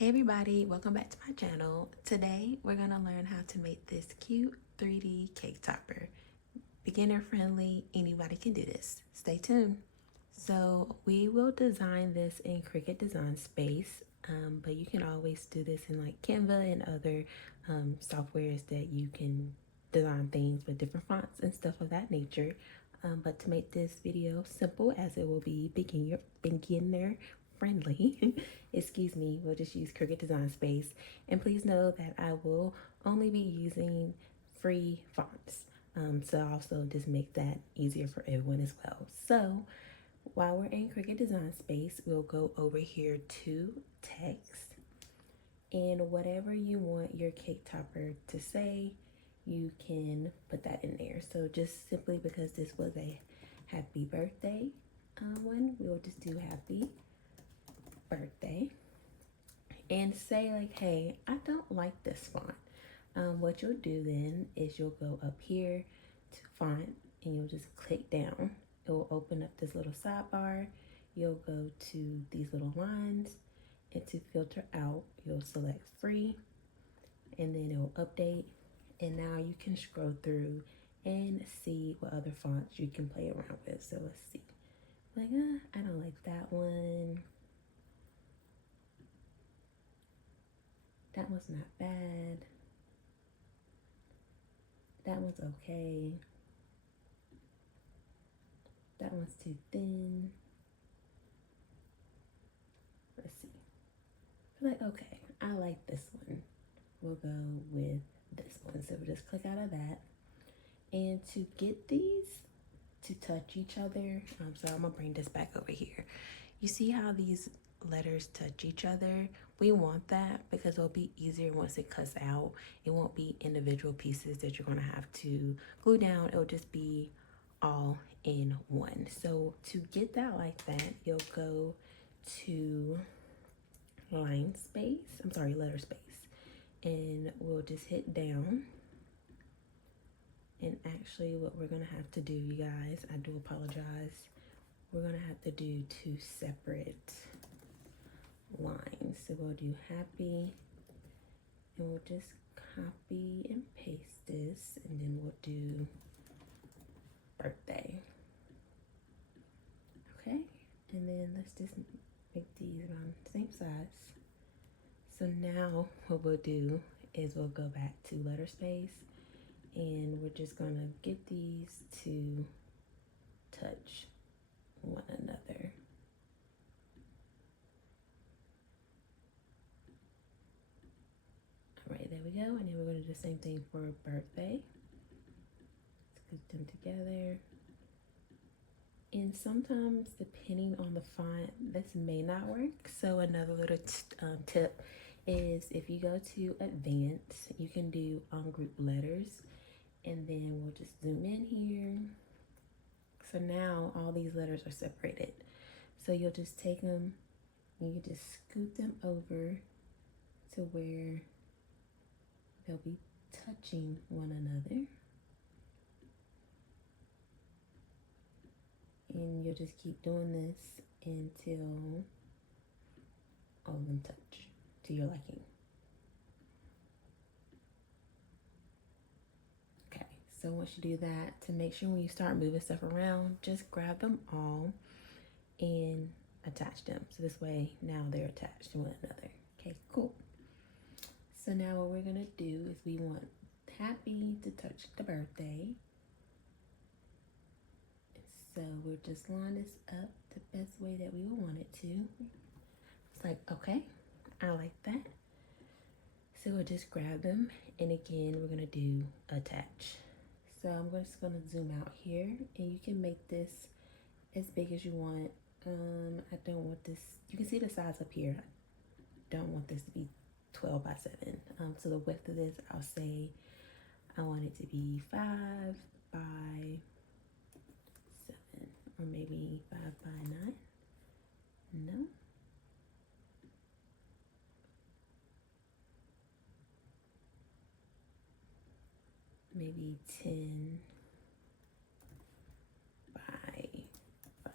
Hey everybody, welcome back to my channel. Today we're going to learn how to make this cute 3D cake topper. Beginner friendly, anybody can do this. Stay tuned. So we will design this in Cricut Design Space, but you can always do this in like Canva and other softwares that you can design things with different fonts and stuff of that nature. But to make this video simple, as it will be beginner friendly, excuse me, we'll just use Cricut Design Space. And please know that I will only be using free fonts. So also just make that easier for everyone as well. So while we're in Cricut Design Space, we'll go over here to text, and whatever you want your cake topper to say, you can put that in there. So just simply because this was a happy birthday one, we'll just do happy birthday and say like, hey, I don't like this font. What you'll do then is you'll go up here to font and you'll just click down. It will open up this little sidebar. You'll go to these little lines, and to filter out, you'll select free, and then it will update. And now you can scroll through and see what other fonts you can play around with. So let's see. Like, I don't like that one. That one's not bad. That one's okay. That one's too thin. Let's see. Like, okay, I like this one. We'll go with this one. So we'll just click out of that. And to get these to touch each other, so I'm gonna bring this back over here. You see how these letters touch each other? We want that because it'll be easier once it cuts out. It won't be individual pieces that you're gonna have to glue down. It'll just be all in one. So to get that like that, you'll go to letter space, and we'll just hit down. And actually what we're gonna have to do, you guys, I do apologize, we're gonna have to do two separate lines. So we'll do happy, and we'll just copy and paste this, and then we'll do birthday. Okay, and then let's just make these around the same size. So now what we'll do is we'll go back to letter space, and we're just gonna get these to touch one another. All right, there we go. And then we're gonna do the same thing for birthday. Let's group them together. And sometimes, depending on the font, this may not work. So another little tip is if you go to advanced, you can do ungroup letters, and then we'll just zoom in here. So now all these letters are separated. So you'll just take them and you just scoot them over to where they'll be touching one another. And you'll just keep doing this until all of them touch to your liking. Okay, so once you do that, to make sure when you start moving stuff around, just grab them all and attach them. So this way, now they're attached to one another. Okay, cool. So now what we're gonna do is we want happy to touch the birthday. So we'll just line this up the best way that we would want it to. It's like, okay, I like that. So we'll just grab them, and again, we're gonna do attach. So I'm just gonna zoom out here, and you can make this as big as you want. I don't want this, you can see the size up here. I don't want this to be 12 by 7. So the width of this, I'll say I want it to be 5 by 7, or maybe 5 by 9. No. Maybe 10 by 5.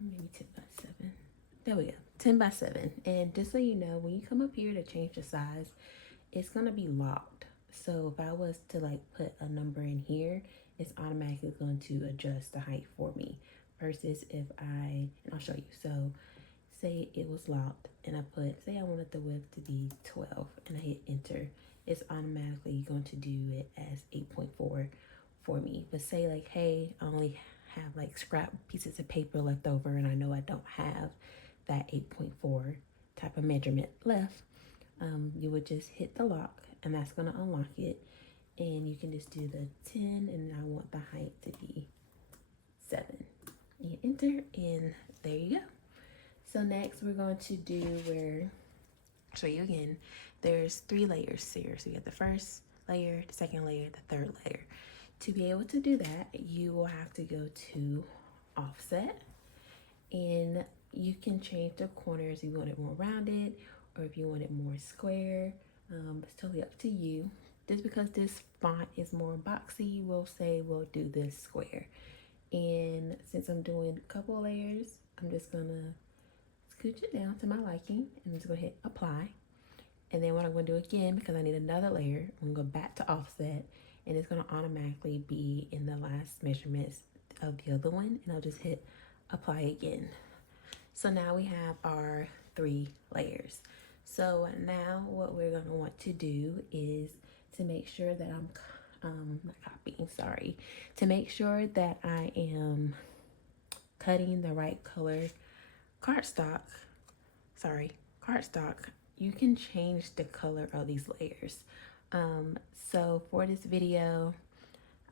Maybe 10 by 7. There we go. 10 by 7. And just so you know, when you come up here to change the size, it's going to be locked. So if I was to like put a number in here, it's automatically going to adjust the height for me. Versus if and I'll show you. So say it was locked and say I wanted the width to be 12 and I hit enter, it's automatically going to do it as 8.4 for me. But say like, hey, I only have like scrap pieces of paper left over and I know I don't have that 8.4 type of measurement left, you would just hit the lock and that's going to unlock it, and you can just do the 10 and I want the height to be 7. You enter and there you go. So next we're going to do show you again, there's 3 layers here. So you have the first layer, the second layer, the third layer. To be able to do that, you will have to go to offset, and you can change the corners if you want it more rounded or if you want it more square. It's totally up to you. Just because this font is more boxy, we'll say do this square. And since I'm doing a couple layers, I'm just gonna scooch it down to my liking and I'm just gonna hit apply. And then what I'm gonna do again, because I need another layer, I'm gonna go back to offset, and it's gonna automatically be in the last measurements of the other one, and I'll just hit apply again. So now we have our 3 layers. So now what we're gonna want to do is to make sure that to make sure that I am cutting the right color cardstock, you can change the color of these layers. So for this video,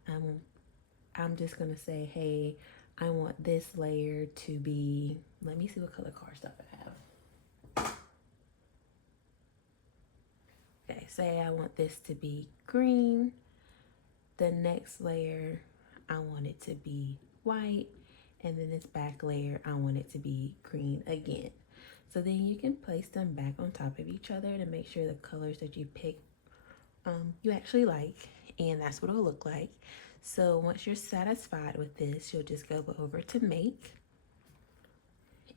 I'm just gonna say, hey, I want this layer to be, let me see what color cardstock I have. Okay, say I want this to be green. The next layer, I want it to be white. And then this back layer, I want it to be green again. So then you can place them back on top of each other to make sure the colors that you pick you actually like, and that's what it'll look like. So once you're satisfied with this, you'll just go over to make,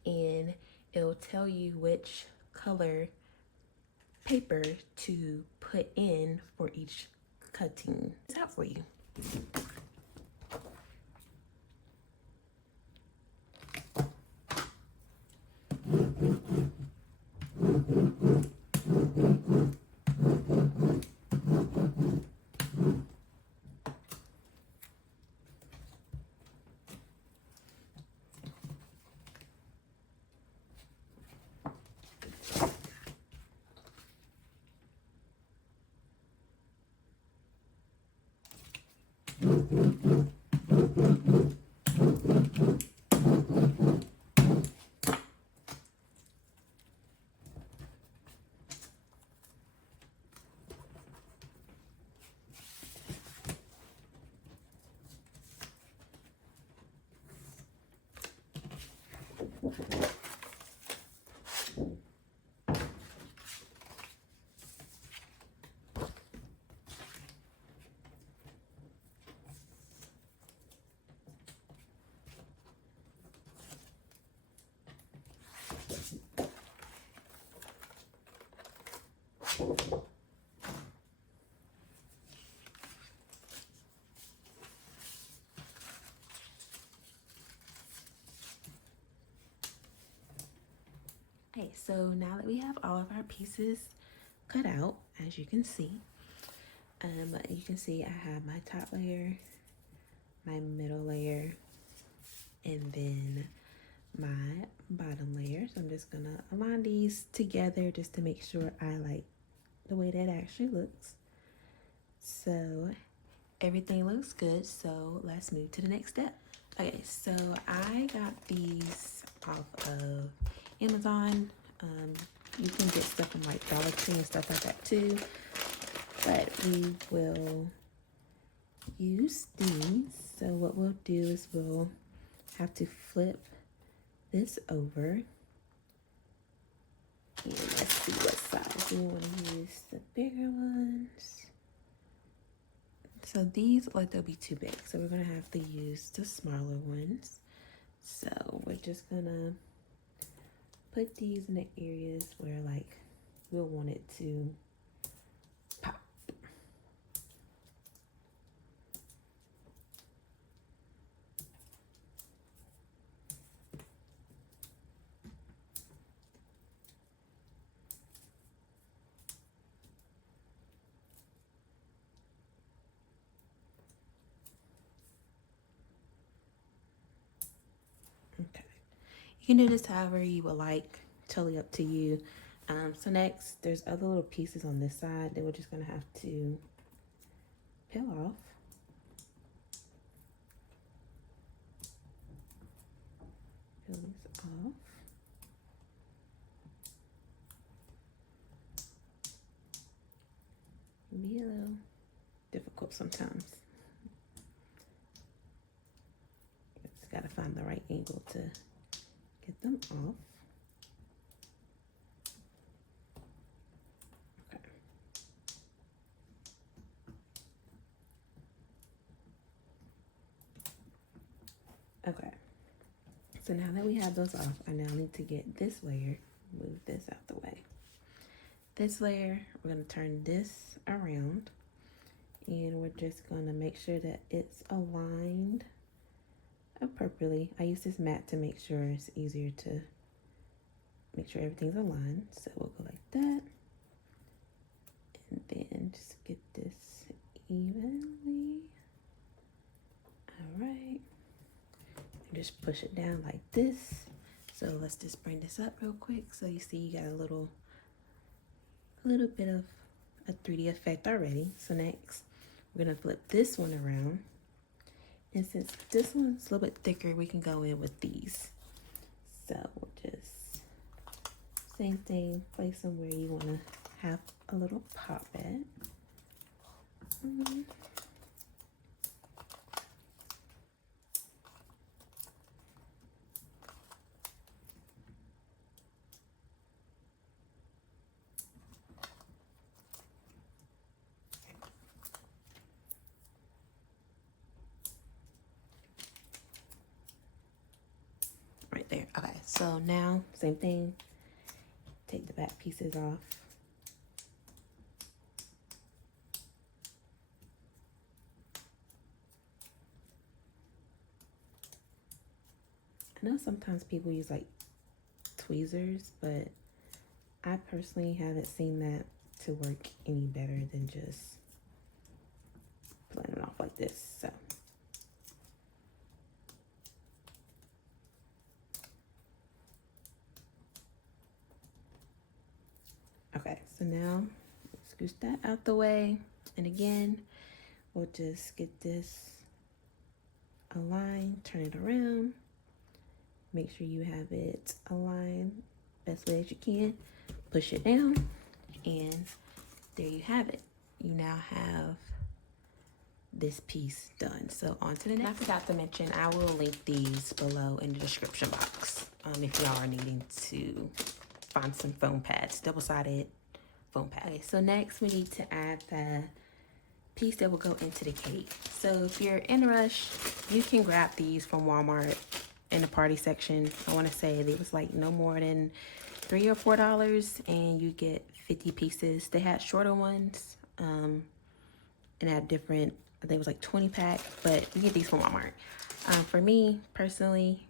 and it'll tell you which color paper to put in for each cutting. It's out for you. Okay, so now that we have all of our pieces cut out, as you can see, I have my top layer, my middle layer, and then my bottom layer. So I'm just gonna align these together just to make sure I like the way that actually looks. So everything looks good, so let's move to the next step. Okay, so I got these off of Amazon. You can get stuff from like Dollar Tree and stuff like that too, but we will use these. So what we'll do is we'll have to flip this over, and let's see what size we want to use. The bigger ones. So these, like, they'll be too big, so we're gonna have to use the smaller ones. So we're just gonna put these in the areas where like we'll want it to pop. Okay. You can do this however you would like, totally up to you. So next, there's other little pieces on this side that we're just gonna have to peel off. Peel these off. It can be a little difficult sometimes. Just gotta find the right angle to get them off. Okay, so now that we have those off, I now need to get this layer, move this out the way. This layer, we're gonna turn this around and we're just gonna make sure that it's aligned appropriately. I use this mat to make sure it's easier to make sure everything's aligned. So we'll go like that. And then just get this evenly. All right. Just push it down like this. So let's just bring this up real quick. So you see you got a little bit of a 3D effect already. So next we're gonna flip this one around. And since this one's a little bit thicker, we can go in with these. So we'll just, same thing, place them where you wanna have a little pop at. Right there. Okay, so now same thing, take the back pieces off. I know sometimes people use like tweezers, but I personally haven't seen that to work any better than just pulling it off like this. So okay, so now scooch that out the way. And again, we'll just get this aligned, turn it around. Make sure you have it aligned best way as you can. Push it down, and there you have it. You now have this piece done. So on to the next. I forgot to mention, I will link these below in the description box if y'all are needing to find some foam pads, double-sided foam pads. Okay, so next we need to add the piece that will go into the cake. So if you're in a rush, you can grab these from Walmart in the party section. I want to say they was like no more than $3 or $4, and you get 50 pieces. They had shorter ones and had different, I think it was like 20 pack, but you get these from Walmart. For me personally,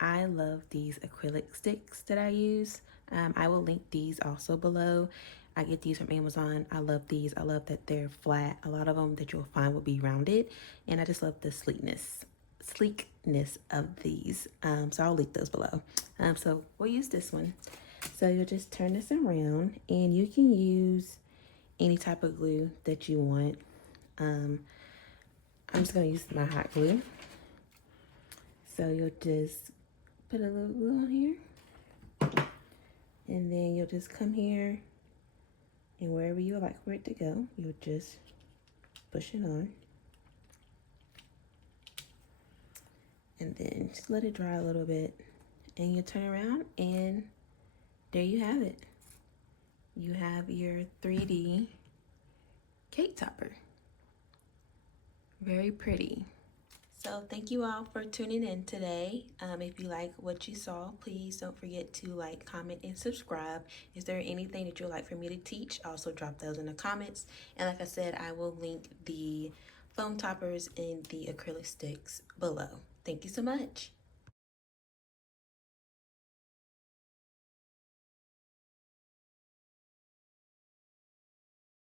I love these acrylic sticks that I use. I will link these also below. I get these from Amazon. I love these. I love that they're flat. A lot of them that you'll find will be rounded, and I just love the sleekness of these. So I'll link those below. So we'll use this one. So you'll just turn this around, and you can use any type of glue that you want. I'm just gonna use my hot glue. So you'll just put a little glue on here, and then you'll just come here, and wherever you would like for it to go, you'll just push it on. And then just let it dry a little bit, and you turn around, and there you have it. You have your 3D cake topper. Very pretty. So thank you all for tuning in today. If you like what you saw, please don't forget to like, comment, and subscribe. Is there anything that you'd like for me to teach? Also drop those in the comments. And like I said, I will link the foam toppers and the acrylic sticks below. Thank you so much.